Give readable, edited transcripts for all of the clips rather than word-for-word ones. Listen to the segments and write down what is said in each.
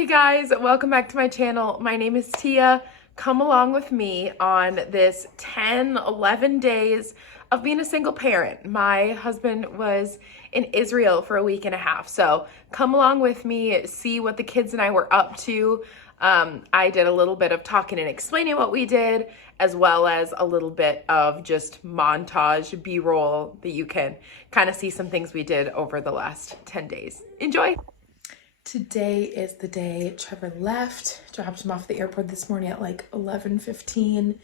Hey guys, welcome back to my channel. My name is Tia. Come along with me on this 11 days of being a single parent. My husband was in Israel for a week and a half. So come along with me, see what the kids and I were up to. I did a little bit of talking and explaining what we did, as well as a little bit of just montage B-roll that you can kind of see some things we did over the last 10 days. Enjoy. Today is the day Trevor left. Dropped him off at the airport this morning at like 11:15.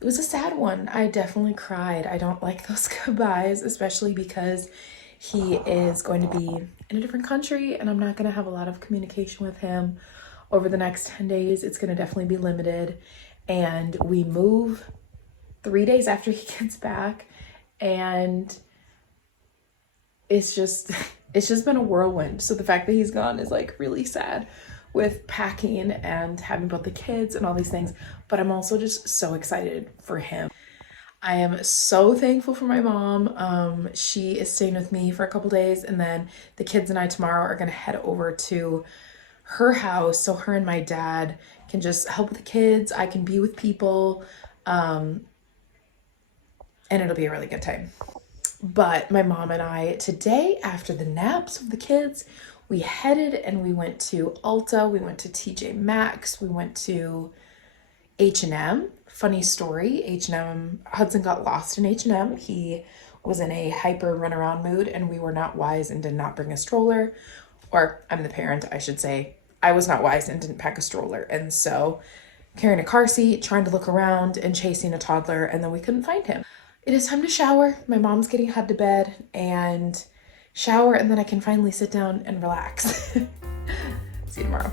It was a sad one. I definitely cried. I don't like those goodbyes, especially because he is going to be in a different country and I'm not going to have a lot of communication with him over the next 10 days. It's going to definitely be limited. And we move 3 days after he gets back, and it's just been a whirlwind. So the fact that he's gone is like really sad with packing and having both the kids and all these things. But I'm also just so excited for him. I am so thankful for my mom. She is staying with me for a couple days, and then the kids and I tomorrow are gonna head over to her house so her and my dad can just help with the kids. I can be with people, and it'll be a really good time. But my mom and I today, after the naps of the kids, we headed and we went to Ulta, we went to TJ Maxx, we went to H&M. Funny story, H&M, Hudson got lost in H&M. He was in a hyper runaround mood and we were not wise and did not bring a stroller. Or I'm the parent, I should say. I was not wise and didn't pack a stroller. And so carrying a car seat, trying to look around and chasing a toddler, and then we couldn't find him. It is time to shower. My mom's getting Hud to bed and shower, and then I can finally sit down and relax. See you tomorrow.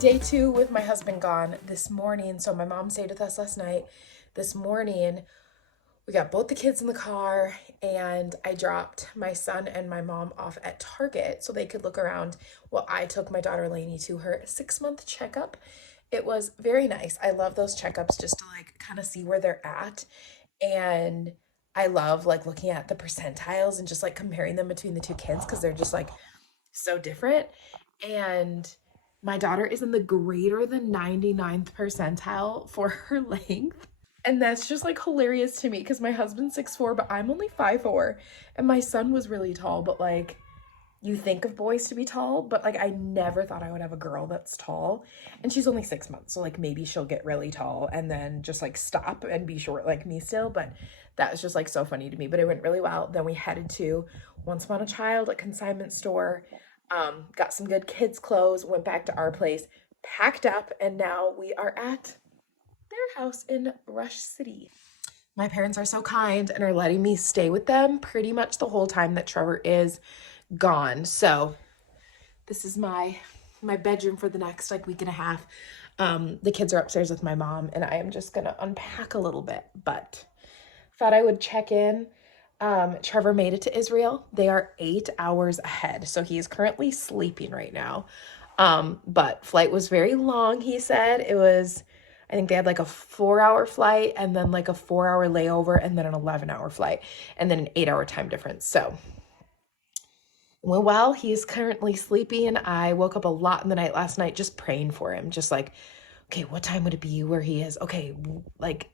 Day 2 with my husband gone this morning. So my mom stayed with us last night. This morning, we got both the kids in the car and I dropped my son and my mom off at Target so they could look around while I took my daughter Lainey to her 6-month checkup. It was very nice. I love those checkups just to like kind of see where they're at. And I love like looking at the percentiles and just like comparing them between the two kids because they're just like so different. And my daughter is in the greater than 99th percentile for her length. And that's just like hilarious to me because my husband's 6'4", but I'm only 5'4". And my son was really tall, but like you think of boys to be tall, but like I never thought I would have a girl that's tall. And she's only 6 months, so like maybe she'll get really tall and then just like stop and be short like me still. But that was just like so funny to me. But it went really well. Then we headed to Once Upon a Child, a consignment store. Got some good kids clothes, went back to our place, packed up, and now we are at their house in Rush City. My parents are so kind and are letting me stay with them pretty much the whole time that Trevor is gone. So this is my bedroom for the next like week and a half. The kids are upstairs with my mom and I am just gonna unpack a little bit, but thought I would check in. Trevor made it to Israel. They are 8 hours ahead. So he is currently sleeping right now. But flight was very long, he said. It was, I think they had like a 4-hour flight and then like a 4-hour layover and then an 11-hour flight and then an 8-hour time difference. So well, he's currently sleeping. I woke up a lot in the night last night just praying for him. Just like, okay, what time would it be where he is? Okay, like,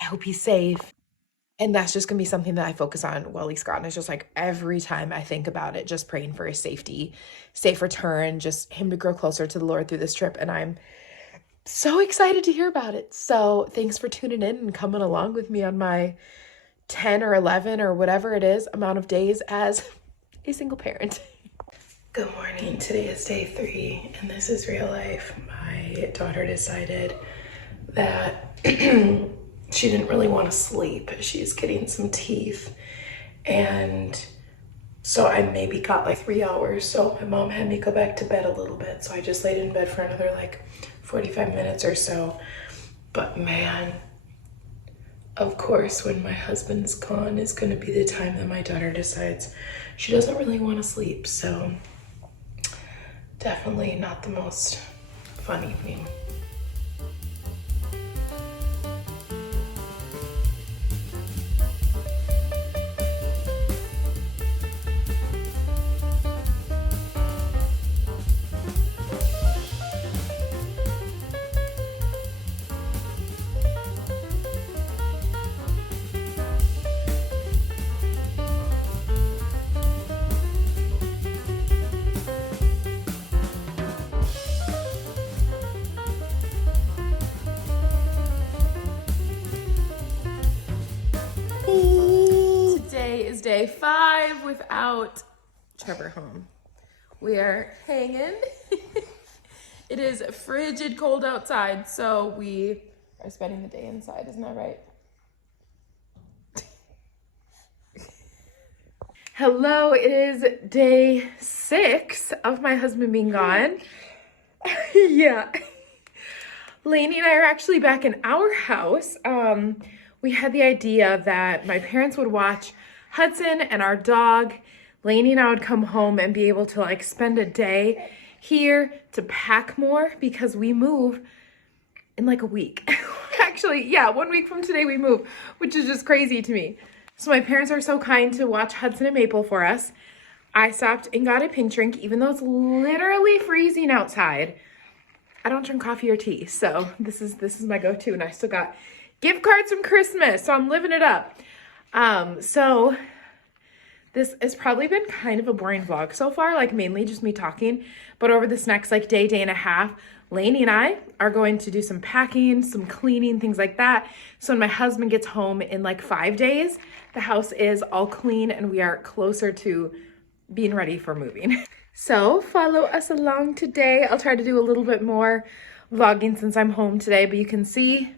I hope he's safe. And that's just gonna be something that I focus on while he's gone. It's just like every time I think about it, just praying for his safety, safe return, just him to grow closer to the Lord through this trip. And I'm so excited to hear about it. So thanks for tuning in and coming along with me on my 10 or 11 or whatever it is amount of days as a single parent. Good morning. Today is day 3 and this is real life. My daughter decided that she didn't really want to sleep. She's getting some teeth. And so I maybe got like 3 hours. So my mom had me go back to bed a little bit. So I just laid in bed for another like 45 minutes or so. But man, Of course, when my husband's gone is going to be the time that my daughter decides she doesn't really want to sleep. So definitely not the most fun evening. Today is day 5 without Trevor home. We are hanging. It is frigid cold outside, so we are spending the day inside, isn't that right? Hello, it is day 6 of my husband being gone. Yeah. Lainey and I are actually back in our house. We had the idea that my parents would watch Hudson and our dog. Lainey and I would come home and be able to like spend a day here to pack more because we move in like a week. Actually, yeah, 1 week from today we move, which is just crazy to me. So my parents are so kind to watch Hudson and Maple for us. I stopped and got a pink drink, even though it's literally freezing outside. I don't drink coffee or tea, so this is my go-to, and I still got gift cards from Christmas, so I'm living it up. So this has probably been kind of a boring vlog so far, like mainly just me talking, but over this next like day and a half, Lainey and I are going to do some packing, some cleaning, things like that. So when my husband gets home in like 5 days, the house is all clean and we are closer to being ready for moving. So follow us along today. I'll try to do a little bit more vlogging since I'm home today, but you can see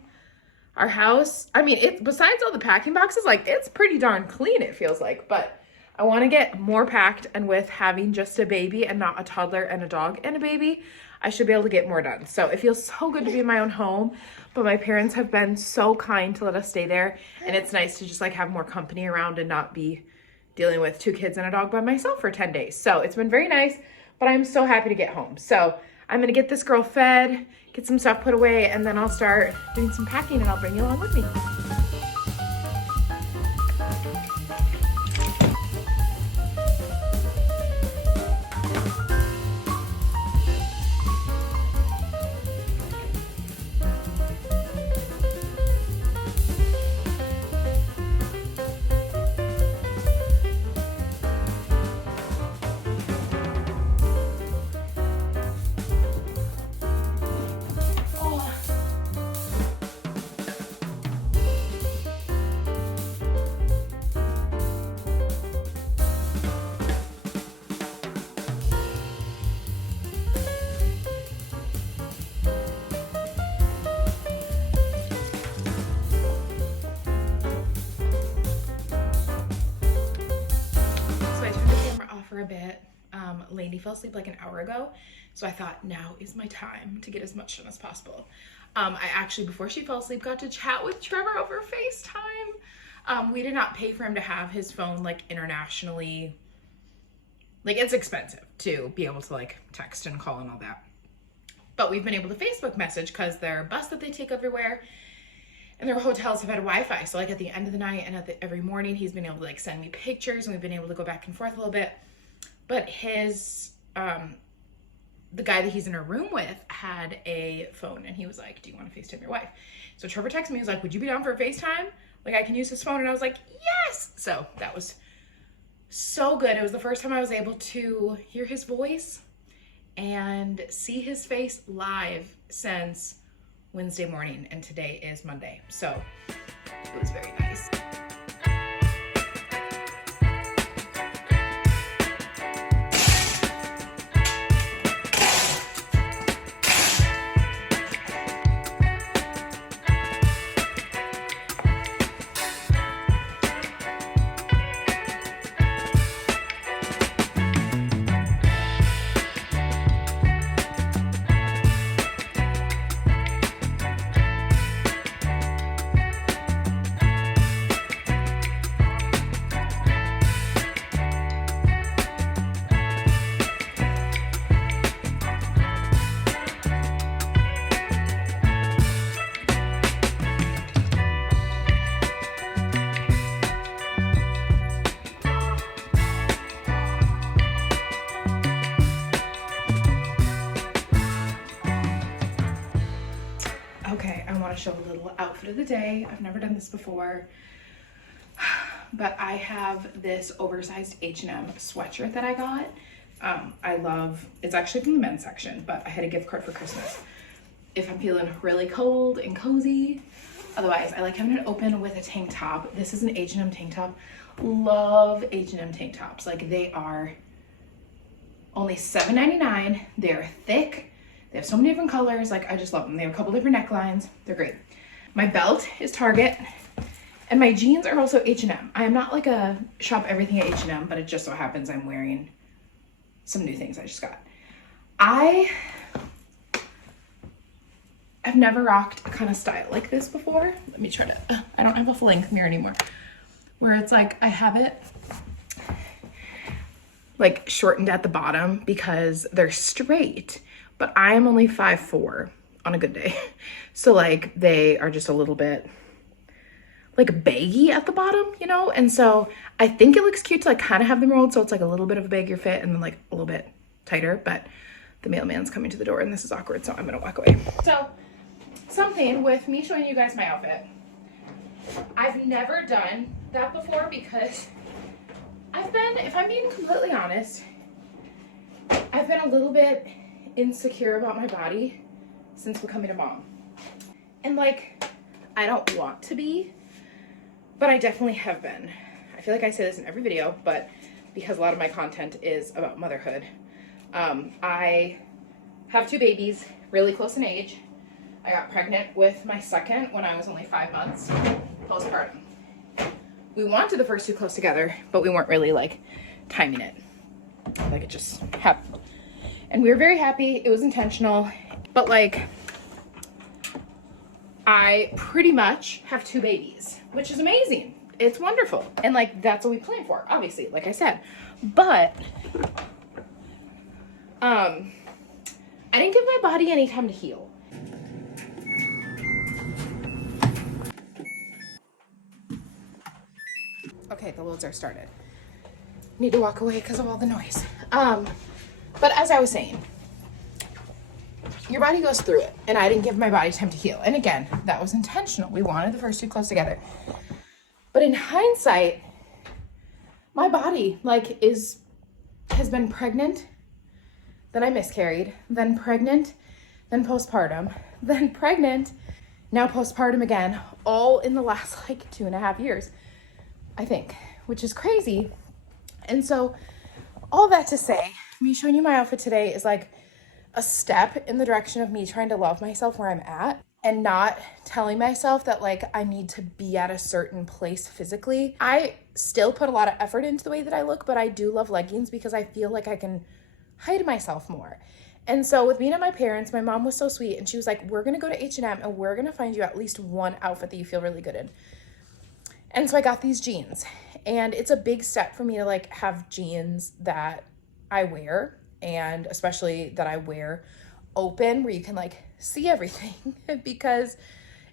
our house. I mean, it besides all the packing boxes, like it's pretty darn clean, it feels like, but I want to get more packed, and with having just a baby and not a toddler and a dog and a baby, I should be able to get more done. So it feels so good to be in my own home, but my parents have been so kind to let us stay there, and it's nice to just like have more company around and not be dealing with 2 kids and a dog by myself for 10 days. So it's been very nice, but I'm so happy to get home. So I'm gonna get this girl fed, get some stuff put away, and then I'll start doing some packing and I'll bring you along with me. For a bit. Lainey fell asleep like an hour ago, so I thought now is my time to get as much done as possible. I actually, before she fell asleep, got to chat with Trevor over FaceTime. We did not pay for him to have his phone like internationally. Like it's expensive to be able to like text and call and all that. But we've been able to Facebook message because their bus that they take everywhere and their hotels have had Wi-Fi. So like at the end of the night and every morning, he's been able to like send me pictures, and we've been able to go back and forth a little bit. But his, the guy that he's in a room with had a phone, and he was like, do you want to FaceTime your wife? So Trevor texted me, he was like, would you be down for a FaceTime? Like I can use his phone. And I was like, yes. So that was so good. It was the first time I was able to hear his voice and see his face live since Wednesday morning, and today is Monday. So it was very nice. outfit of the day. I've never done this before, but I have this oversized H&M sweatshirt that I got. I love, it's actually from the men's section, but I had a gift card for Christmas. If I'm feeling really cold and cozy. Otherwise, I like having it open with a tank top. This is an H&M tank top. Love H&M tank tops. Like, they are only $7.99. They're thick. They have so many different colors. Like, I just love them. They have a couple different necklines. They're great. My belt is Target. And my jeans are also H&M. I am not like a shop everything at H&M, but it just so happens I'm wearing some new things I just got. I have never rocked a kind of style like this before. Let me try to, I don't have a full length mirror anymore. Where it's like, I have it like shortened at the bottom because they're straight, but I am only 5'4" on a good day. So like they are just a little bit like baggy at the bottom, you know? And so I think it looks cute to like kind of have them rolled so it's like a little bit of a baggier fit and then like a little bit tighter, but the mailman's coming to the door and this is awkward, so I'm gonna walk away. So something with me showing you guys my outfit. I've never done that before because I've been, if I'm being completely honest, I've been a little bit insecure about my body since becoming a mom. And like, I don't want to be, but I definitely have been. I feel like I say this in every video, but because a lot of my content is about motherhood. I have 2 babies really close in age. I got pregnant with my second when I was only 5 months postpartum. We wanted the first 2 close together, but we weren't really like timing it. Like it just happened. And we were very happy. It was intentional, but like I pretty much have 2 babies, which is amazing. It's wonderful. And like, that's what we planned for, obviously, like I said. But, I didn't give my body any time to heal. Okay, the loads are started. Need to walk away because of all the noise. But as I was saying, your body goes through it, and I didn't give my body time to heal. And again, that was intentional. We wanted the first 2 close together. But in hindsight, my body like has been pregnant, then I miscarried, then pregnant, then postpartum, then pregnant, now postpartum again, all in the last like 2.5 years, I think, which is crazy. And so all that to say, me showing you my outfit today is like a step in the direction of me trying to love myself where I'm at and not telling myself that like I need to be at a certain place physically. I still put a lot of effort into the way that I look, but I do love leggings because I feel like I can hide myself more. And so with being at my parents, my mom was so sweet and she was like, we're gonna go to H&M and we're gonna find you at least one outfit that you feel really good in. And so I got these jeans, and it's a big step for me to like have jeans that I wear, and especially that I wear open where you can like see everything because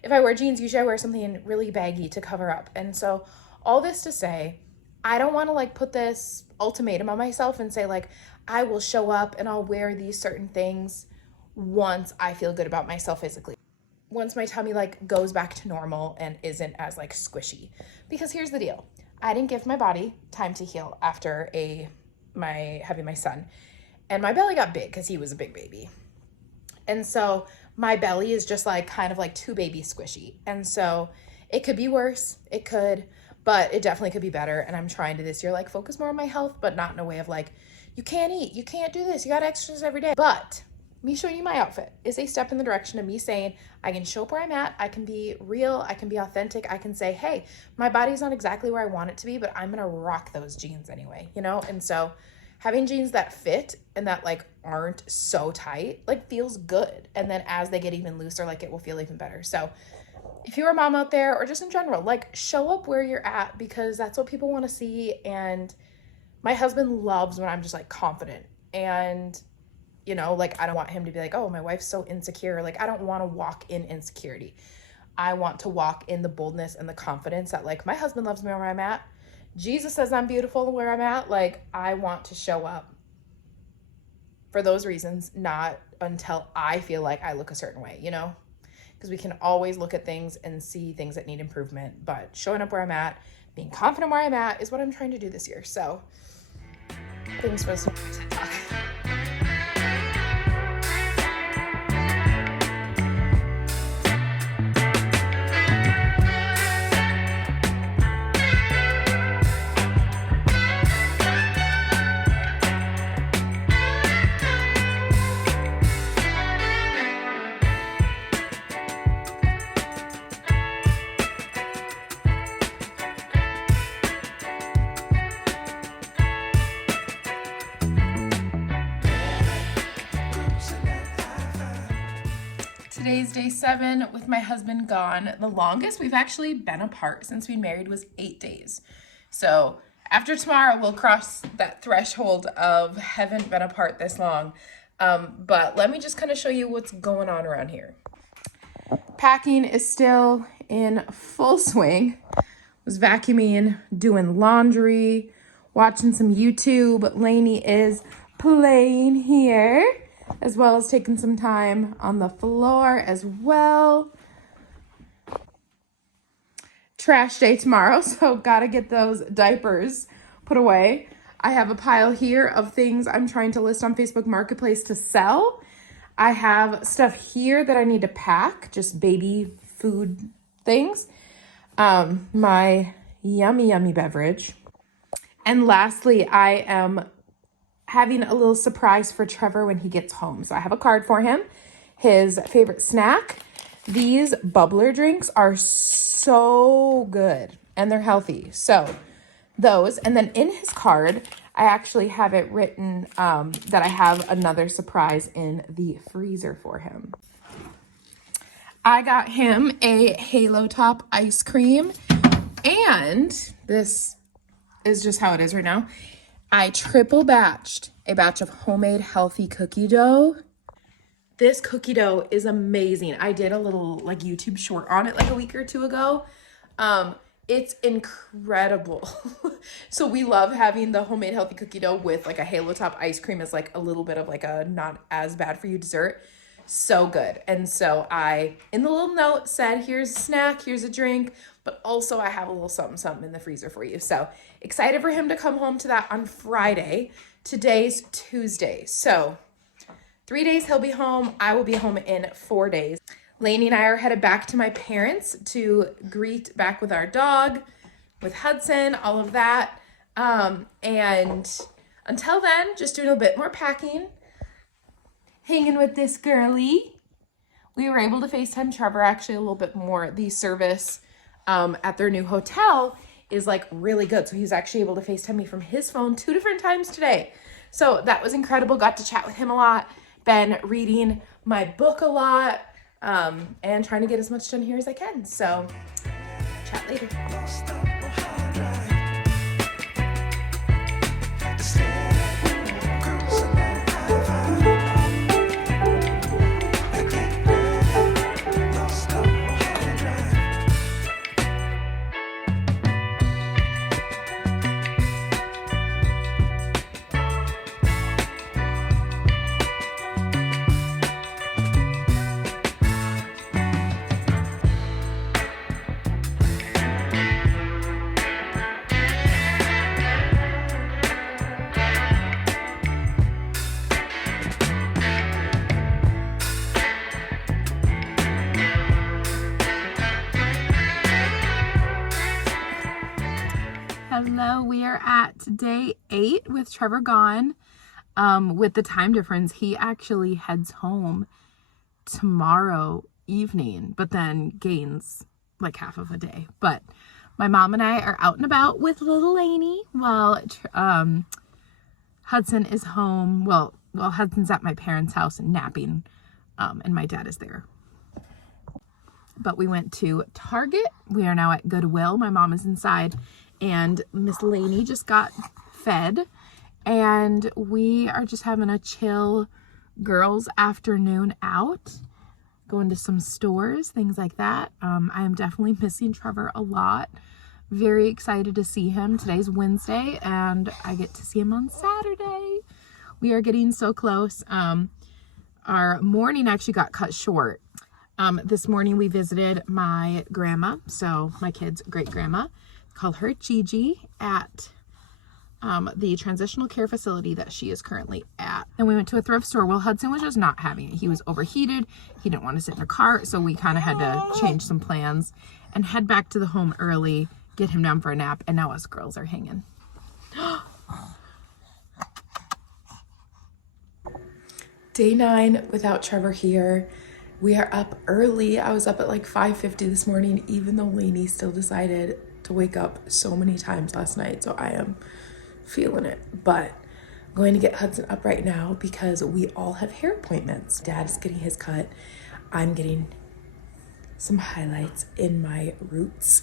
if I wear jeans, usually I wear something really baggy to cover up. And so all this to say, I don't want to like put this ultimatum on myself and say like, I will show up and I'll wear these certain things once I feel good about myself physically. Once my tummy like goes back to normal and isn't as like squishy. Because here's the deal. I didn't give my body time to heal after having my son. And my belly got big because he was a big baby. And so my belly is just like kind of like too baby squishy. And so it could be worse. It could, but it definitely could be better. And I'm trying to this year like focus more on my health, but not in a way of like, you can't eat, you can't do this, you got to exercise every day. But me showing you my outfit is a step in the direction of me saying I can show up where I'm at, I can be real, I can be authentic, I can say, hey, my body's not exactly where I want it to be, but I'm gonna rock those jeans anyway, you know? And so having jeans that fit and that like aren't so tight, like feels good. And then as they get even looser, like it will feel even better. So if you're a mom out there or just in general, like show up where you're at because that's what people wanna see. And my husband loves when I'm just like confident and you know, like I don't want him to be like, oh, my wife's so insecure. Like I don't want to walk in insecurity. I want to walk in the boldness and the confidence that like my husband loves me where I'm at. Jesus says I'm beautiful where I'm at. Like I want to show up for those reasons, not until I feel like I look a certain way, you know? because we can always look at things and see things that need improvement. But showing up where I'm at, being confident where I'm at is what I'm trying to do this year. So thanks for listening to TikTok. Today's day 7 with my husband gone. The longest we've actually been apart since we married was 8 days. So after tomorrow, we'll cross that threshold of haven't been apart this long. But let me just kind of show you what's going on around here. Packing is still in full swing. Was vacuuming, doing laundry, watching some YouTube. Lainey is playing here, as well as taking some time on the floor as well. Trash day tomorrow, so gotta get those diapers put away. I have a pile here of things I'm trying to list on Facebook Marketplace to sell. I have stuff here that I need to pack, just baby food things. My yummy beverage. And lastly, I am having a little surprise for Trevor when he gets home. So I have a card for him, his favorite snack. These bubbler drinks are so good and they're healthy. So those, and then in his card, I actually have it written that I have another surprise in the freezer for him. I got him a Halo Top ice cream, and this is just how it is right now. I triple batched a batch of homemade healthy cookie dough. This cookie dough is amazing. I did a little like YouTube short on it like a week or two ago. It's incredible. So we love having the homemade healthy cookie dough with like a Halo Top ice cream as like a little bit of like a not as bad for you dessert. So good. And so I, in the little note, said, here's a snack, here's a drink, but also I have a little something in the freezer for you. So excited for him to come home to that on Friday. Today's Tuesday. So 3 days he'll be home. I will be home in 4 days. Lainey and I are headed back to my parents to greet back with our dog, with Hudson, all of that. And until then, just doing a bit more packing, hanging with this girly. We were able to FaceTime Trevor actually a little bit more. The service at their new hotel is like really good. So he's actually able to FaceTime me from his phone 2 different times today. So that was incredible. Got to chat with him a lot. Been reading my book a lot. And trying to get as much done here as I can. So, chat later. Hello, we are at day 8 with Trevor gone. With the time difference, he actually heads home tomorrow evening, but then gains like half of a day. But my mom and I are out and about with little Lainey while Hudson is home. Well, Hudson's at my parents' house and napping, and my dad is there. But we went to Target. We are now at Goodwill. My mom is inside, and Miss Lainey just got fed, and we are just having a chill girls afternoon out, going to some stores, things like that. I am definitely missing Trevor a lot. Very excited to see him. Today's Wednesday, and I get to see him on Saturday. We are getting so close. Our morning actually got cut short. This morning we visited my grandma, so my kid's great grandma. Call her Gigi, at the transitional care facility that she is currently at. And we went to a thrift store. Well, Hudson was just not having it. He was overheated. He didn't want to sit in the car, so we kind of had to change some plans and head back to the home early, get him down for a nap, and now us girls are hanging. Day 9 without Trevor here. We are up early. I was up at like 5:50 this morning, even though Lainey still decided to wake up so many times last night. So I am feeling it. But I'm going to get Hudson up right now because we all have hair appointments. Dad is getting his cut. I'm getting some highlights in my roots.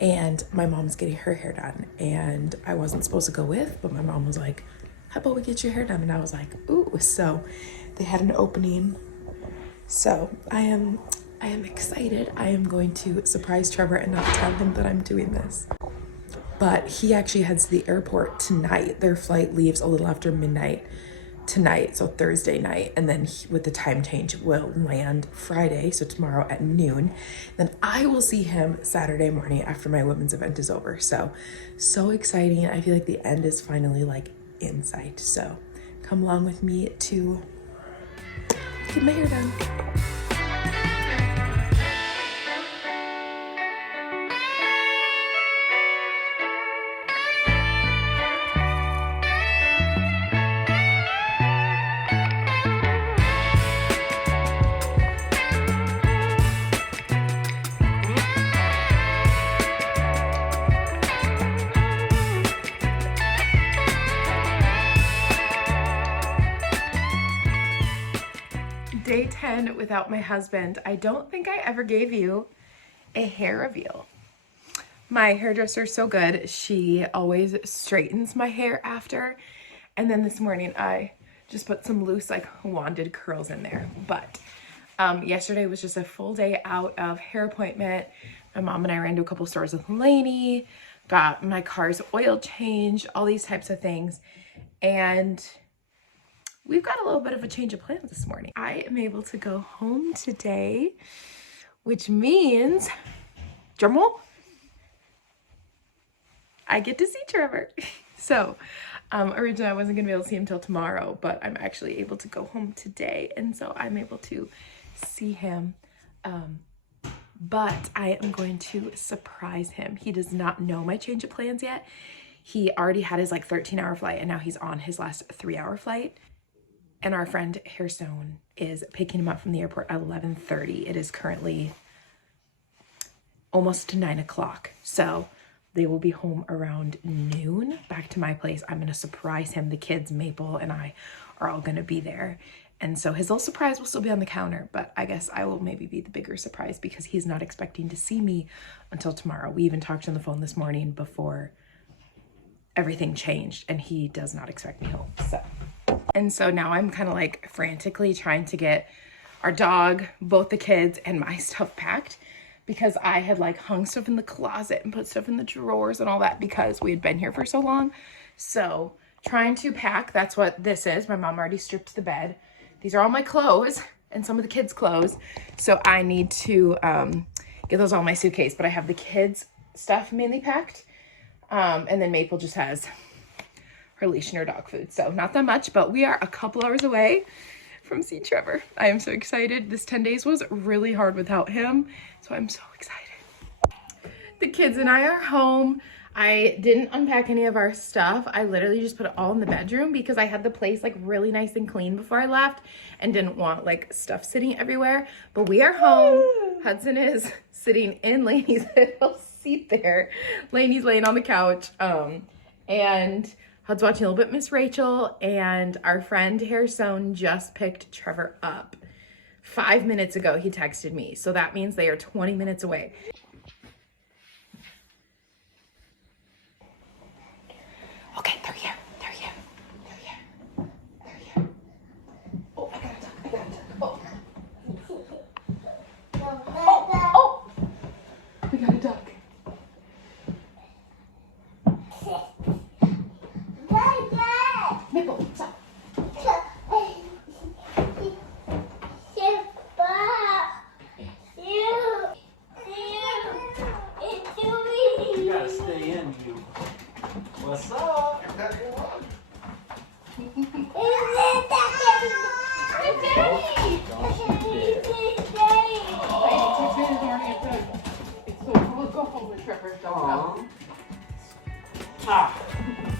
And my mom's getting her hair done. And I wasn't supposed to go with, but my mom was like, how about we get your hair done? And I was like, ooh. So they had an opening. So I am excited. I am going to surprise Trevor and not tell him that I'm doing this. But he actually heads to the airport tonight. Their flight leaves a little after midnight tonight, so Thursday night. And then with the time change, will land Friday, so tomorrow at noon. Then I will see him Saturday morning after my women's event is over. So exciting. I feel like the end is finally like in sight. So come along with me to get my hair done. Day 10 without my husband. I don't think I ever gave you a hair reveal. My hairdresser is so good. She always straightens my hair after. And then this morning I just put some loose like wanded curls in there. But yesterday was just a full day out of hair appointment. My mom and I ran to a couple stores with Lainey, got my car's oil changed, all these types of things. And we've got a little bit of a change of plans this morning. I am able to go home today, which means, drumroll, I get to see Trevor. So originally I wasn't gonna be able to see him till tomorrow, but I'm actually able to go home today. And so I'm able to see him. But I am going to surprise him. He does not know my change of plans yet. He already had his like 13-hour flight and now he's on his last 3-hour flight. And our friend Hairstone is picking him up from the airport at 11:30. It is currently almost 9 o'clock. So they will be home around noon, back to my place. I'm gonna surprise him. The kids, Maple and I, are all gonna be there. And so his little surprise will still be on the counter, but I guess I will maybe be the bigger surprise because he's not expecting to see me until tomorrow. We even talked on the phone this morning before everything changed and he does not expect me home, so. And so now I'm kind of like frantically trying to get our dog, both the kids, and my stuff packed because I had like hung stuff in the closet and put stuff in the drawers and all that because we had been here for so long. So trying to pack, that's what this is. My mom already stripped the bed. These are all my clothes and some of the kids' clothes. So I need to get those all in my suitcase, but I have the kids' stuff mainly packed. And then Maple just has her leash and her dog food. So not that much, but we are a couple hours away from seeing Trevor. I am so excited. This 10 days was really hard without him. So I'm so excited. The kids and I are home. I didn't unpack any of our stuff. I literally just put it all in the bedroom because I had the place like really nice and clean before I left and didn't want like stuff sitting everywhere. But we are home. Hudson is sitting in Lainey's little seat there. Lainey's laying on the couch. And Hud's watching a little bit Miss Rachel, and our friend Hairstone just picked Trevor up. 5 minutes ago, he texted me. So that means they are 20 minutes away. Okay, they're here. They're here. They're here. They're here. Oh, I got a duck. I got a duck. Oh. We got a duck. Maple, stop. in, you. What's up? Ah.